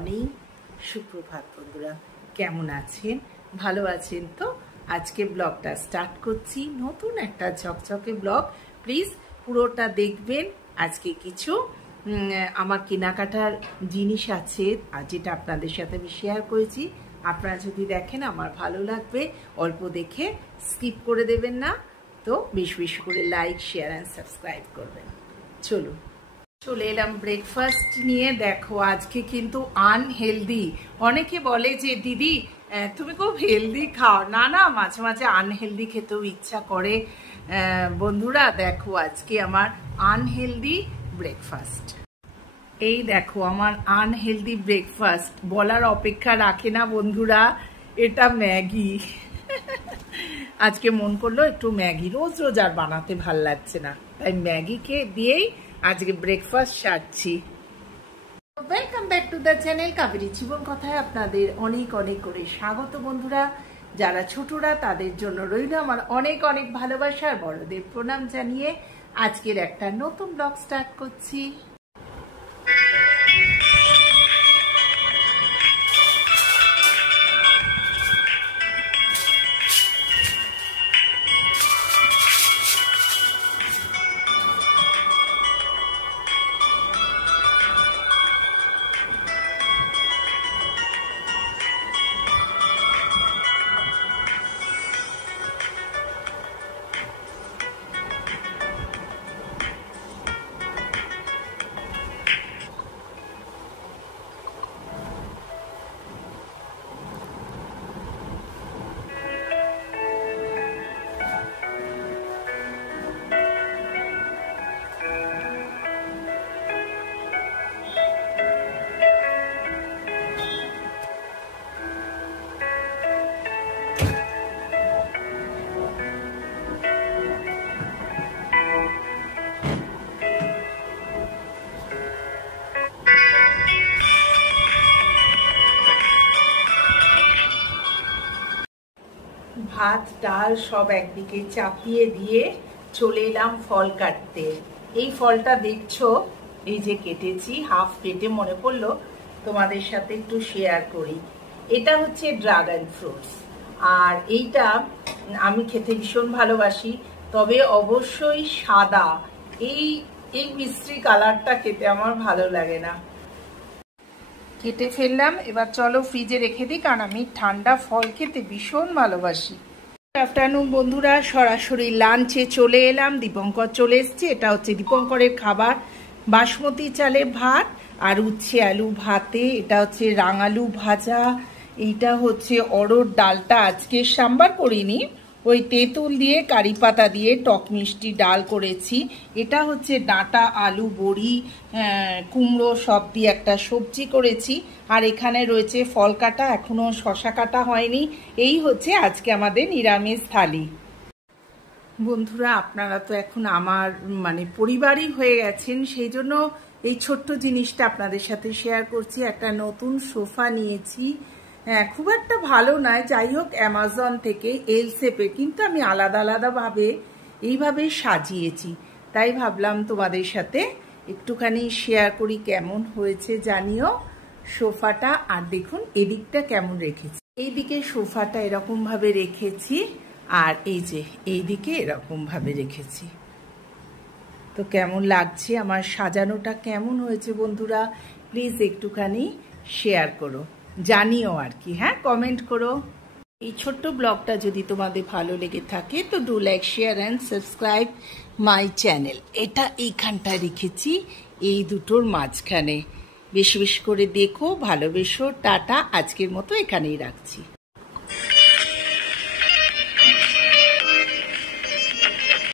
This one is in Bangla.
মর্নিং, সুপ্রভাত বন্ধুরা। কেমন আছেন? ভালো আছেন তো? আজকে ব্লগটা স্টার্ট করছি, নতুন একটা ঝকঝকে ব্লগ। প্লিজ পুরোটা দেখবেন। আজকে কিছু আমার কেনাকাটার জিনিস আছে আর যেটা আপনাদের সাথে আমি শেয়ার করেছি। আপনারা যদি দেখেন আমার ভালো লাগবে, অল্প দেখে স্কিপ করে দেবেন না। তো বেশি বেশি করে লাইক, শেয়ার অ্যান্ড সাবস্ক্রাইব করবেন। চলুন, চলে এলাম ব্রেকফাস্ট নিয়ে। দেখো আজকে কিন্তু আনহেলদি। অনেকে বলে যে দিদি তুমি খুব হেলদি খাও। না না, মাঝে মাঝে আনহেলদি খেতেও ইচ্ছা করে। বন্ধুরা দেখো আজকে আমার আনহেলদি ব্রেকফাস্ট। এই দেখো আমার আনহেলদি ব্রেকফাস্ট, বলার অপেক্ষা রাখে না বন্ধুরা। এটা ম্যাগি। আজকে মন করলো একটু ম্যাগি, রোজ রোজ আর বানাতে ভাল লাগছে না, তাই ম্যাগিকে দিয়েই আজকে ব্রেকফাস্ট সারছি। Welcome back to the channel Kaberi Jibon কথায় আপনাদের অনেক অনেক করে স্বাগত বন্ধুরা। যারা ছোটরা তাদের জন্য রইল আমার অনেক অনেক ভালোবাসা, আর বড়দের প্রণাম জানিয়ে আজকের একটা নতুন ব্লগ স্টার্ট করছি। ভাত ডাল সব একদিকে চাপিয়ে দিয়ে চলে এলাম ফল কাটতে। এই ফলটা দেখছো, এই যে কেটেছি, হাফ কেটে মনে পড়লো তোমাদের সাথে একটু শেয়ার করি। এটা হচ্ছে ড্রাগন ফ্রুটস, আর এইটা আমি খেতে ভীষণ ভালোবাসি, তবে অবশ্যই সাদা। এই মিষ্টি কালারটা খেতে আমার ভালো লাগে না। কেটে ফেললাম, এবার চলো ফ্রিজে রেখে দিই, কারণ আমি ঠান্ডা ফল খেতে ভীষণ ভালোবাসি। গুড আফটারনুন বন্ধুরা, সরাসরি লাঞ্চে চলে এলাম। দীপঙ্কর চলে এসছে। এটা হচ্ছে দীপঙ্করের খাবার, বাসমতি চালের ভাত আর উচ্ছে আলু ভাতে। এটা হচ্ছে রাঙালু ভাজা। এইটা হচ্ছে অড়হর ডালটা আজকে সাম্বার করিনি, ওই তেঁতুল দিয়ে কারি পাতা দিয়ে টক মিষ্টি ডাল করেছি। এটা হচ্ছে ডাঁটা আলু বড়ি কুমড়ো সব দিয়ে একটা সবজি করেছি। আর এখানে রয়েছে ফল কাটা, এখনো শশা কাটা হয়নি। এই হচ্ছে আজকে আমাদের নিরামিষ থালি। বন্ধুরা আপনারা তো এখন আমার পরিবারই হয়ে গেছেন, সেই জন্য এই ছোট্ট জিনিসটা আপনাদের সাথে শেয়ার করছি। একটা নতুন সোফা নিয়েছি, খুব একটা ভালো নয়, যাই হোক অ্যামাজন থেকে এল শেপে, কিন্তু আমি আলাদা আলাদাভাবে এইভাবে সাজিয়েছি, তাই ভাবলাম তোমাদের সাথে একটুখানি শেয়ার করি কেমন হয়েছে জানিও সোফাটা। আর দেখুন এদিকটা কেমন রেখেছি, এইদিকে সোফাটা এরকমভাবে রেখেছি, আর এই যে এইদিকে এরকমভাবে রেখেছি। তো কেমন লাগছে আমার সাজানোটা, কেমন হয়েছে বন্ধুরা প্লিজ একটুখানি শেয়ার করো, জানিও আর কি, হ্যাঁ কমেন্ট করো। এই ছোট্ট ব্লগটা যদি তোমাদের ভালো লেগে থাকে তো do like, share and subscribe my channel. এটা এইখানটায় রেখেছি, এই দুটোর মাঝখানে। বেশি বেশি করে দেখো, ভালোবেসো। টাটা, আজকের মতো এখানেই রাখছি।